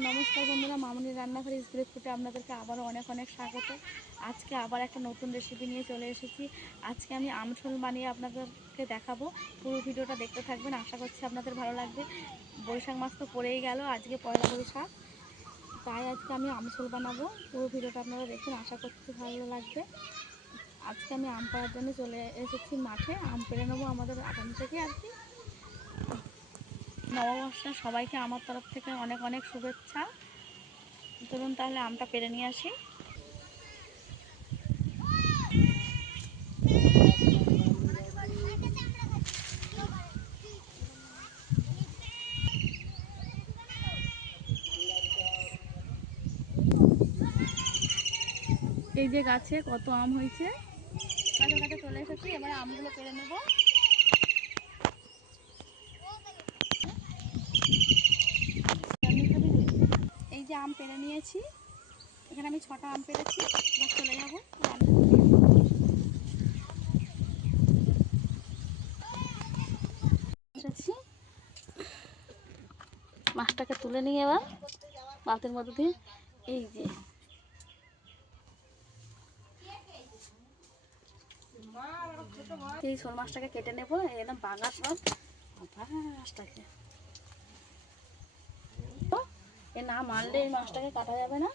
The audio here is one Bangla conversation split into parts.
নমস্কার বন্ধুরা, মামুনির রান্নাঘরে স্কুলে ফুটে আপনাদেরকে আবারও অনেক অনেক স্বাগত। আজকে আবার একটা নতুন রেসিপি নিয়ে চলে এসেছি। আজকে আমি আমঝোল বানিয়ে আপনাদেরকে দেখাবো। পুরো ভিডিওটা দেখতে থাকবেন, আশা করছি আপনাদের ভালো লাগবে। বৈশাখ মাস তো পড়েই গেল, আজকে পয়লা বৈশাখ, তাই আজকে আমি আমঝোল বানাবো। পুরো ভিডিওটা আপনারা দেখুন, আশা করছি ভালো লাগবে। আজকে আমি আম পাড়ার জন্য চলে এসেছি মাঠে, আম পেড়ে নেবো আমাদের আগাম থেকে আর কি। নববর্ষের সবাইকে আমার তরফ থেকে অনেক অনেক শুভেচ্ছা। চলুন তাহলে আমটা পেড়ে নিয়ে আসি। এই যে গাছে কত আম হয়েছে, গাছের কাছে চলে এসেছি, এবারে আমগুলো পেড়ে নেব। এই যে আম পেড়ে নিয়েছি, এখানে আমি 6টা আম পেড়েছি। এবার চলে যাবো এসেছি। মাছটাকে তুলে নিয়ে এবার বালতির মধ্যে দিয়ে এই যে এই শোল মাছটাকে কেটে নেবো। একদম বাঙা সব মাছটাকে এ না মারলে এই মাছটাকে কাটা যাবে না।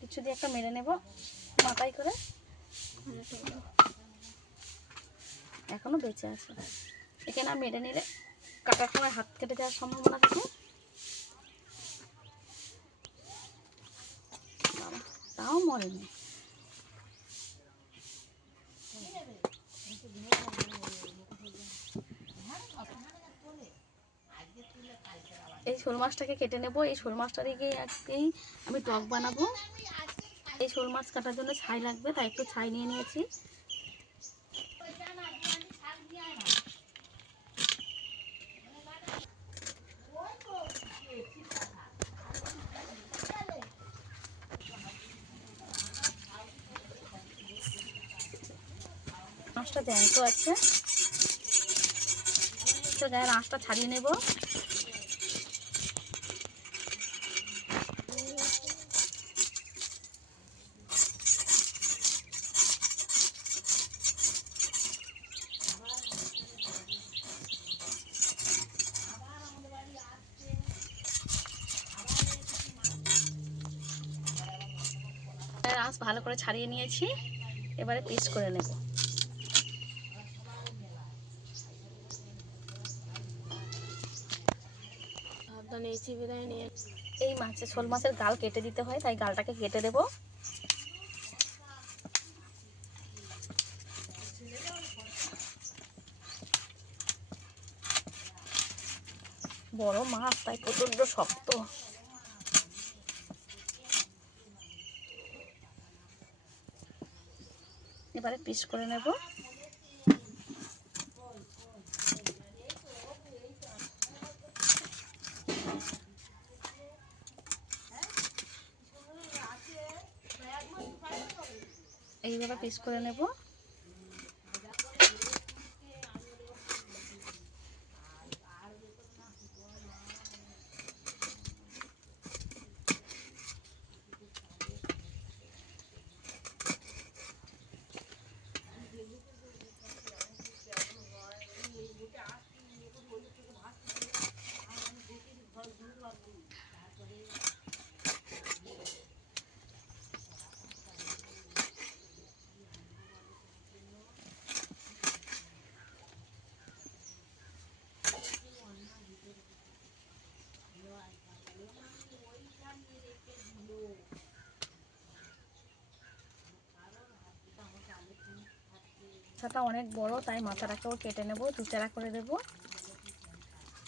কিছু দিয়ে একটা মেরে নেব মাথায় করে, এখনো বেঁচে আছে। এখানে মেরে নিলে কাটার সময় হাত কেটে যাওয়ার সম্ভাবনা থাকে। তাও মরেনি। এই শোল মাছটাকে কেটে নেব। এই শোল মাছটাকেই আজকেই আমি টক বানাবো। এই শোল মাছ কাটার জন্য ছাই লাগবে, তাই একটু ছাই নিয়ে নিয়েছি। মাছটা জ্যান্ত আছে, তো গায়ের আঁশটা ছাড়িয়ে নেব। গায়ের আঁশ ভালো করে ছাড়িয়ে নিয়েছি, এবারে পিস করে নেব। এই মাছের শোল মাছের গাল কেটে দিতে হয়, তাই গালটাকে কেটে দেব। বড় মাছ তাই প্রচন্ড শক্ত। এবারে পিস করে নেব। এইভাবে পিস করে নেব। মাথাটা অনেক বড়, তাই মাথাটাকেও কেটে নেব, দুচারা করে দেবো,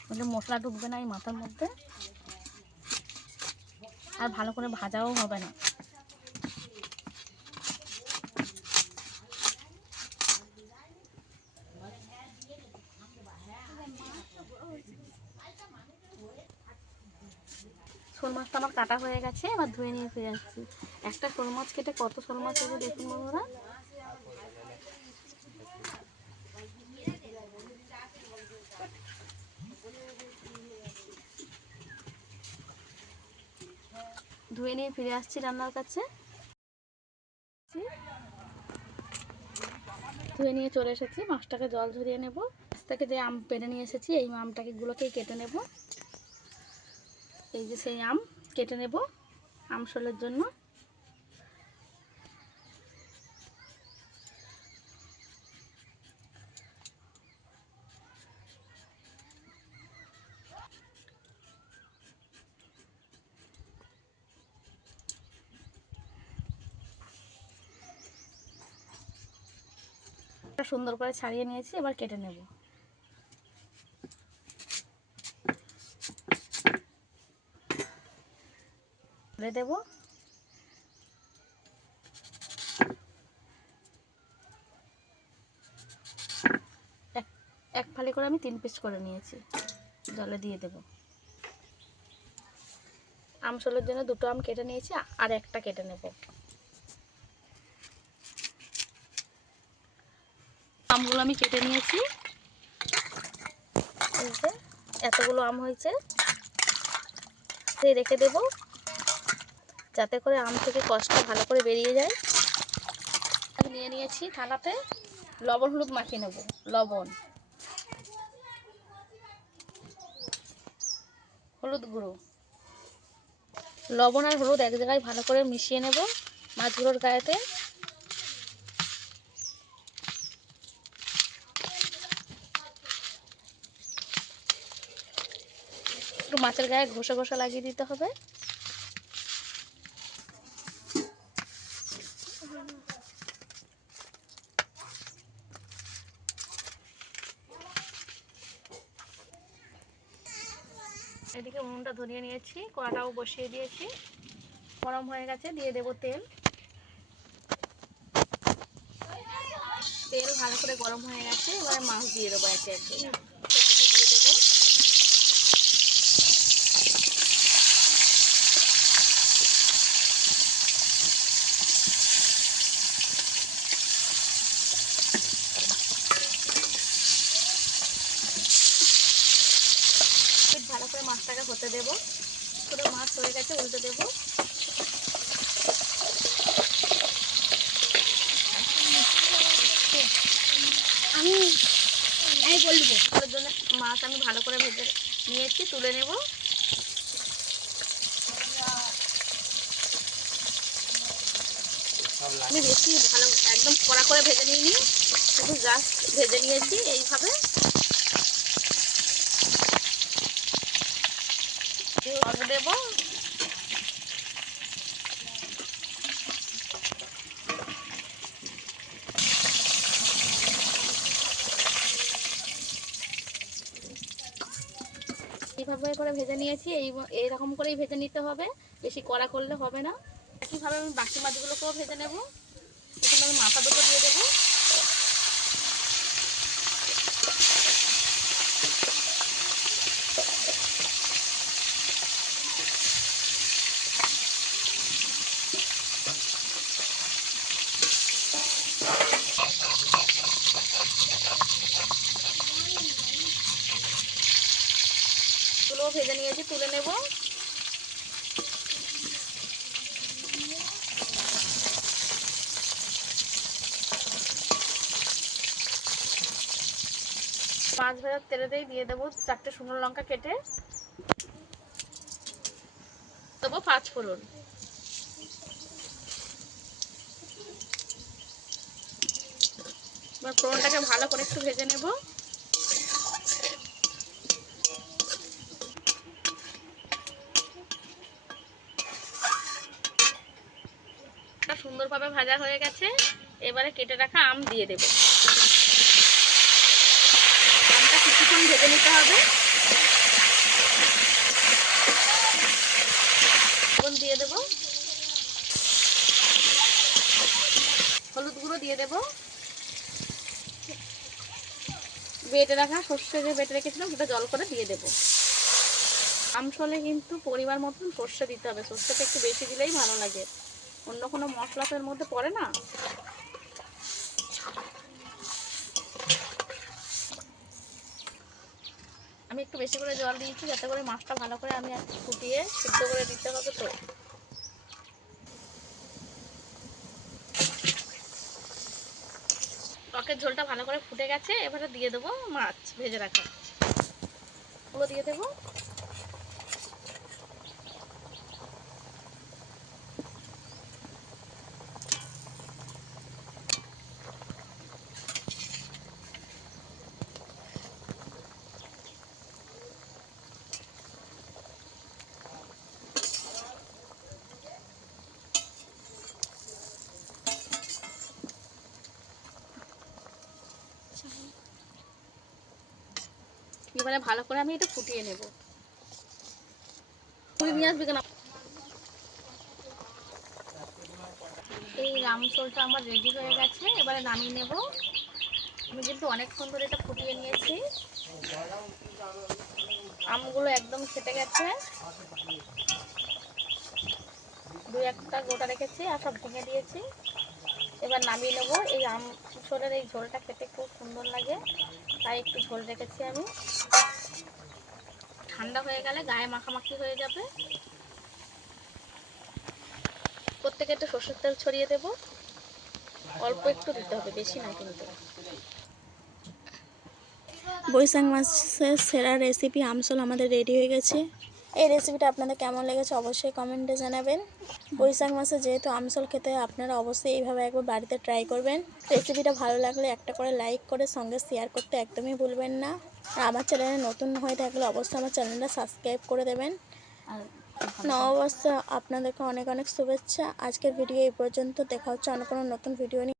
মানে মশলা ঢুকবে না এই মাথার মধ্যে, আর ভালো করে ভাজাও হবে না। শোল মাছটা আমার কাটা হয়ে গেছে, এবার ধুয়ে নিয়ে ফিরে আসছি। একটা শোল মাছ কেটে কত শোল মাছ হবে দেখুন বন্ধুরা। ধুয়ে নিয়ে ফিরে আসছি রান্নার কাছে। ধুয়ে নিয়ে চলে এসেছি, মাছটাকে জল ঝরিয়ে নেব। মাছ থেকে যে আম পেড়ে নিয়ে এসেছি এই গুলোকেই কেটে নেব। এই যে সেই আম কেটে নেব আমশোলের জন্য। সুন্দর করে ছাড়িয়ে নিয়েছি, এবার কেটে নেব। দেব এক ফালি করে আমি 3 পিস করে নিয়েছি, জলে দিয়ে দেব। আমশোলের জন্য 2টো আম কেটে নিয়েছি, আর একটা কেটে নেব। আমগুলো আমি কেটে নিয়েছি, এই যে এতগুলো আম হয়েছে। রেখে দেব যাতে করে আম থেকে কষটা ভালো করে বেরিয়ে যায়। নিয়ে নিয়েছি থালাতে, লবণ হলুদ মাখিয়ে নেব। লবণ, হলুদ গুঁড়ো, লবণ আর হলুদ এক জায়গায় ভালো করে মিশিয়ে নেব মাছগুলোর গায়েতে। একটু মাছের গায়ে ঘষা ঘষা লাগিয়ে দিতে হবে। এদিকে উনুনটা ধরিয়ে নিয়েছি, কড়াটাও বসিয়ে দিয়েছি, গরম হয়ে গেছে। দিয়ে দেব তেল। তেল ভালো করে গরম হয়ে গেছে, এবারে মাছ দিয়ে দেবো একে একে। দিয়ে দেবো ভালো করে মাছটাকে হতে দেবো। পুরো মাছ হয়ে গেছে, উল্টে দেবো। আমি বলবো ওর জন্য মাছ আমি ভালো করে ভেজে নিয়েছি, তুলে নেব। আমি বেশি ভালো একদম কড়া করে ভেজে নিইনি, শুধু জাস্ট ভেজে নিয়েছি এইভাবে। লবণ দেবো, এইভাবে করে ভেজে নিয়েছি। এইরকম করেই ভেজে নিতে হবে, বেশি কড়া করলে হবে না। একইভাবে আমি বাকি মাছগুলোকেও ভেজে নেব। এখানে আমি মাথা দুটো দিয়ে দেবো। এগুলোও ভেজে নিয়েছি, তুলে নেব। মাছ ভাজার তেলেতেই দিয়ে দেবো 4টে শুকনো লঙ্কা কেটে, দেবো 5 ফোড়ন। এবার ফোড়নটাকে ভালো করে একটু ভেজে নেব। সুন্দরভাবে ভাজা হয়ে গেছে, এবারে কেটে রাখা আম দিয়ে দেব। আমটা কিছুক্ষণ ভেজে নিতে হবে। লবণ দিয়ে দেব, হলুদ গুঁড়ো দিয়ে দেব, বেটে রাখা সর্ষে যে বেটে রেখেছিলাম সেটা জল করে দিয়ে দেব। আমশোলে কিন্তু পরিমাণ মতন সর্ষে দিতে হবে, সর্ষেটা একটু বেশি দিলেই ভালো লাগে, অন্য কোনো মশলা তো এর মধ্যে পড়ে না। আমি একটু বেশি করে জল দিয়েছি যাতে করে মাছটা ভালো করে আমি ফুটিয়ে সিদ্ধ করে দিতে হবে। তো টকের ঝোলটা ভালো করে ফুটে গেছে, এবারে দিয়ে দেবো মাছ ভেজে রাখা, ওগুলো দিয়ে দেবো। এবারে ভালো করে আমি এটা ফুটিয়ে নেব। নিয়ে আসবি কেন? এই আমঝোলটা আমার রেডি হয়ে গেছে, এবারে নামিয়ে নেব। আমি কিন্তু অনেকক্ষণ ধরে এটা ফুটিয়ে নিয়েছি, আমগুলো একদম ফেটে গেছে, দু একটা গোটা রেখেছি আর সব ভেঙে দিয়েছি। এবার নামিয়ে নেব। এই আমঝোলের এই ঝোলটা খেতে খুব সুন্দর লাগে, তাই একটু ঝোল রেখেছি আমি। ঠান্ডা হয়ে গেলে গায়ে মাখামাখি হয়ে যাবে। প্রত্যেকে একটু সরষের তেল ছড়িয়ে দেব, অল্প একটু দিতে হবে, বেশি না কিন্তু। বৈশাখ মাসের সেরা রেসিপি আমসল আমাদের রেডি হয়ে গেছে। এই রেসিপিটা আপনাদের কেমন লেগেছে অবশ্যই কমেন্টে জানাবেন। বৈশাখ মাসে যেহেতু আমসল খেতে হয়, আপনারা অবশ্যই এইভাবে একবার বাড়িতে ট্রাই করবেন। রেসিপিটা ভালো লাগলে একটা করে লাইক করে সঙ্গে শেয়ার করতে একদমই ভুলবেন না। আর আমার চ্যানেলে নতুন হয়ে থাকলে অবশ্যই আমার চ্যানেলটা সাবস্ক্রাইব করে দেবেন। আর নববর্ষ আপনাদেরকে অনেক অনেক শুভেচ্ছা। আজকের ভিডিও এই পর্যন্ত, দেখা হচ্ছে অন্য কোনো নতুন ভিডিও নিয়ে।